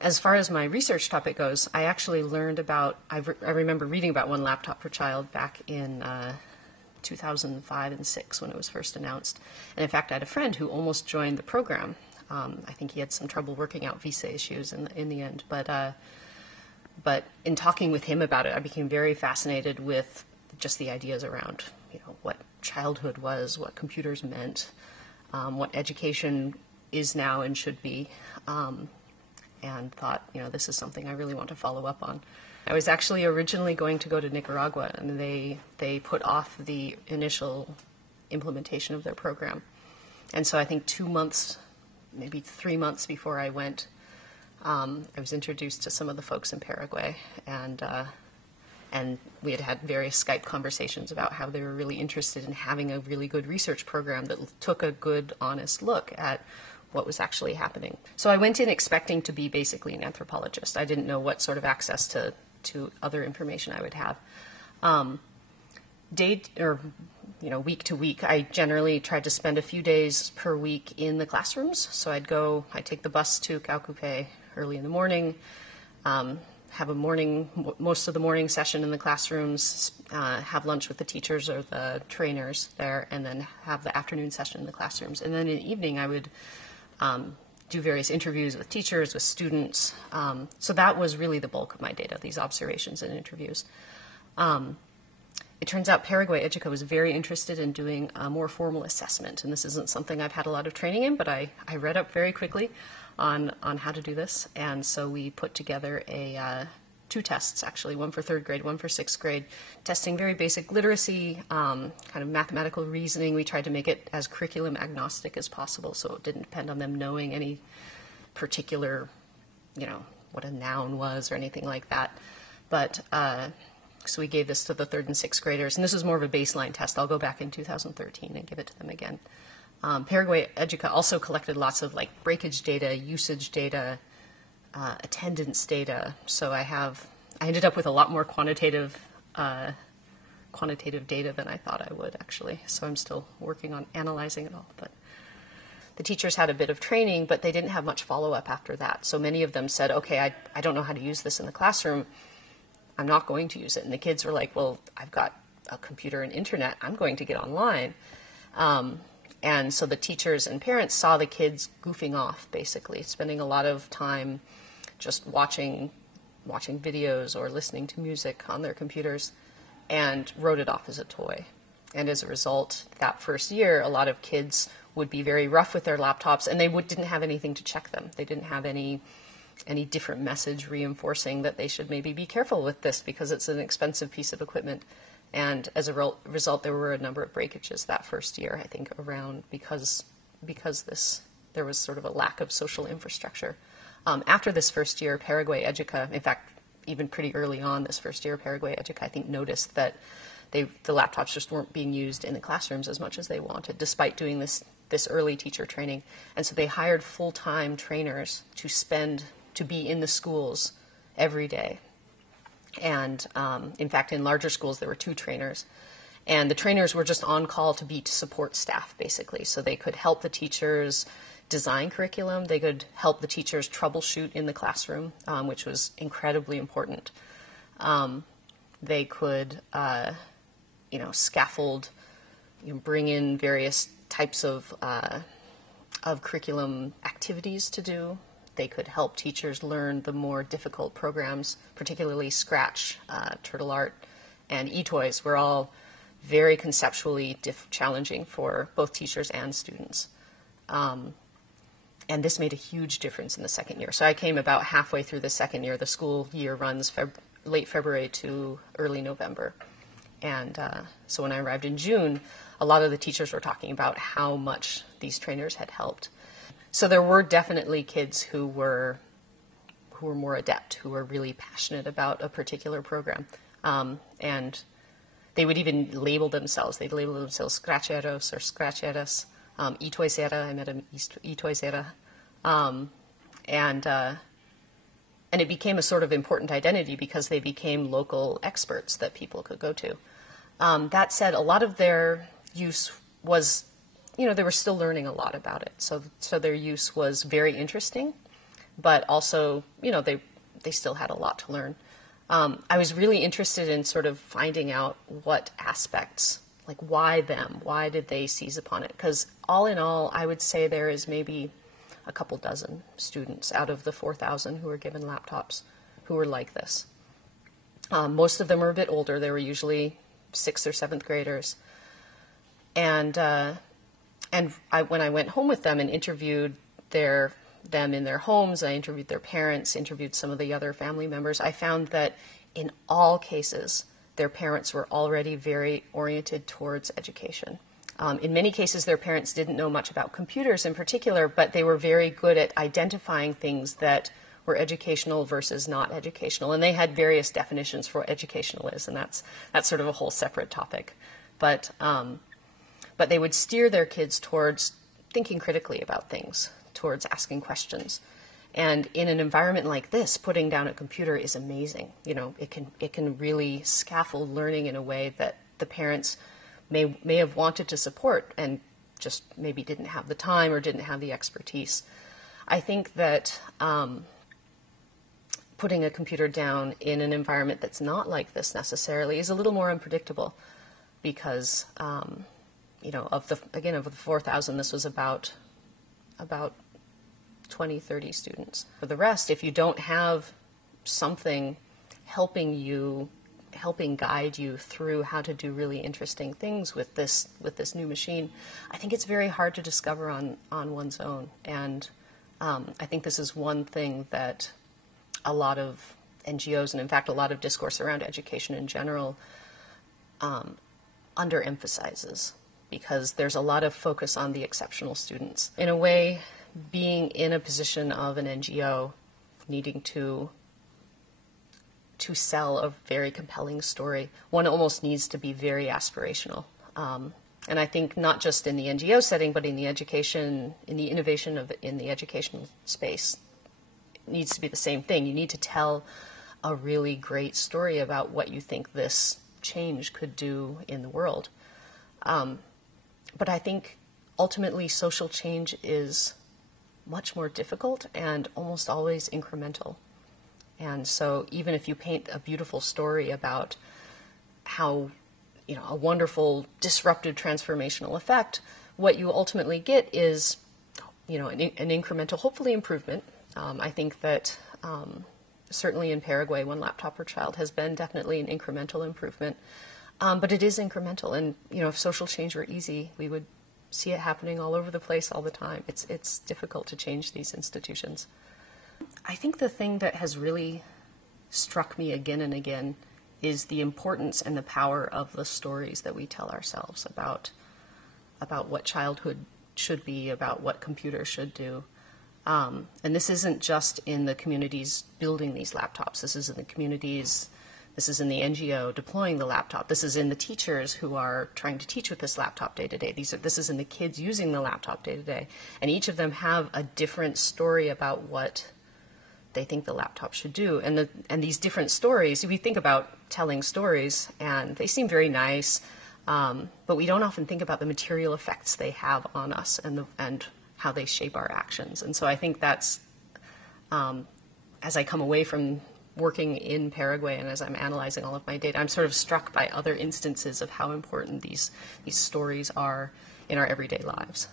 As far as my research topic goes, I actually learned about, I remember reading about One Laptop per Child back in 2005 and 6 when it was first announced. And in fact, I had a friend who almost joined the program. I think he had some trouble working out visa issues in the end. But in talking with him about it, I became very fascinated with just the ideas around, what childhood was, what computers meant, what education is now and should be, and thought, this is something I really want to follow up on. I was actually originally going to go to Nicaragua, and they put off the initial implementation of their program. And so I think 2 months, maybe 3 months before I went, I was introduced to some of the folks in Paraguay, and we had various Skype conversations about how they were really interested in having a really good research program that took a good, honest look at what was actually happening. So I went in expecting to be basically an anthropologist. I didn't know what sort of access to other information I would have. Week to week, I generally tried to spend a few days per week in the classrooms. So I'd take the bus to Caucupe early in the morning, have most of the morning session in the classrooms, have lunch with the teachers or the trainers there, and then have the afternoon session in the classrooms. And then in the evening, I would do various interviews with teachers, with students. So that was really the bulk of my data, these observations and interviews. It turns out Paraguay Educa was very interested in doing a more formal assessment, and this isn't something I've had a lot of training in, but I read up very quickly on how to do this, and so we put together two tests, actually, one for 3rd grade, one for 6th grade, testing very basic literacy, kind of mathematical reasoning. We tried to make it as curriculum agnostic as possible, so it didn't depend on them knowing any particular, what a noun was or anything like that. But so we gave this to the 3rd and 6th graders, and this is more of a baseline test. I'll go back in 2013 and give it to them again. Paraguay Educa also collected lots of breakage data, usage data, attendance data. So I ended up with a lot more quantitative data than I thought I would, actually. So I'm still working on analyzing it all. But the teachers had a bit of training, but they didn't have much follow-up after that. So many of them said, okay, I don't know how to use this in the classroom. I'm not going to use it. And the kids were like, well, I've got a computer and internet. I'm going to get online. And so the teachers and parents saw the kids goofing off, basically, spending a lot of time just watching videos or listening to music on their computers, and wrote it off as a toy. And as a result, that first year, a lot of kids would be very rough with their laptops, and they didn't have anything to check them. They didn't have any different message reinforcing that they should maybe be careful with this because it's an expensive piece of equipment. And as a result, there were a number of breakages that first year, I think, around because there was sort of a lack of social infrastructure. After this first year, Paraguay Educa, in fact, even pretty early on this first year, Paraguay Educa, I think, noticed that the laptops just weren't being used in the classrooms as much as they wanted, despite doing this early teacher training. And so they hired full-time trainers to be in the schools every day. And in fact, in larger schools, there were 2 trainers. And the trainers were just on call to be support staff, basically. So they could help the teachers design curriculum. They could help the teachers troubleshoot in the classroom, which was incredibly important. They could, scaffold, bring in various types of curriculum activities to do. They could help teachers learn the more difficult programs, particularly Scratch, Turtle Art, and eToys were all very conceptually challenging for both teachers and students. And this made a huge difference in the second year. So I came about halfway through the second year. The school year runs late February to early November. And so when I arrived in June, a lot of the teachers were talking about how much these trainers had helped. So there were definitely kids who were more adept, who were really passionate about a particular program. And they would even label themselves. They'd label themselves Scratcheros or Scratcheras. Itoysera, I met an Itoysera. And it became a sort of important identity because they became local experts that people could go to. That said, a lot of their use was, they were still learning a lot about it. So their use was very interesting, but also, they still had a lot to learn. I was really interested in sort of finding out what aspects, like why them, why did they seize upon it? Because all in all, I would say there is maybe a couple dozen students out of the 4,000 who were given laptops who were like this. Most of them were a bit older. They were usually 6th or 7th graders. And when I went home with them and interviewed them in their homes, I interviewed their parents, interviewed some of the other family members, I found that in all cases, their parents were already very oriented towards education. In many cases, their parents didn't know much about computers in particular, but they were very good at identifying things that were educational versus not educational. And they had various definitions for what educational is, and that's sort of a whole separate topic. But they would steer their kids towards thinking critically about things, towards asking questions. And in an environment like this, putting down a computer is amazing. It can really scaffold learning in a way that the parents may have wanted to support and just maybe didn't have the time or didn't have the expertise. I think that putting a computer down in an environment that's not like this necessarily is a little more unpredictable because, of the 4,000, this was about 20, 30 students. For the rest, if you don't have something helping guide you through how to do really interesting things with this new machine, I think it's very hard to discover on one's own. And I think this is one thing that a lot of NGOs, and in fact a lot of discourse around education in general, underemphasizes, because there's a lot of focus on the exceptional students. In a way, being in a position of an NGO, needing to sell a very compelling story, one almost needs to be very aspirational. And I think not just in the NGO setting, but in the education, in the innovation in the educational space, it needs to be the same thing. You need to tell a really great story about what you think this change could do in the world. But I think ultimately social change is much more difficult and almost always incremental. And so even if you paint a beautiful story about how, a wonderful disruptive transformational effect, what you ultimately get is, an incremental, hopefully improvement. I think that certainly in Paraguay, one laptop per child has been definitely an incremental improvement. But it is incremental. And, if social change were easy, we would see it happening all over the place all the time. It's difficult to change these institutions. I think the thing that has really struck me again and again is the importance and the power of the stories that we tell ourselves about what childhood should be, about what computers should do. And this isn't just in the communities building these laptops. This is in the communities, this is in the NGO deploying the laptop. This is in the teachers who are trying to teach with this laptop day to day. This is in the kids using the laptop day to day. And each of them have a different story about what they think the laptop should do. And these different stories, we think about telling stories, and they seem very nice, but we don't often think about the material effects they have on us and how they shape our actions. And so I think that's, as I come away from working in Paraguay and as I'm analyzing all of my data, I'm sort of struck by other instances of how important these stories are in our everyday lives.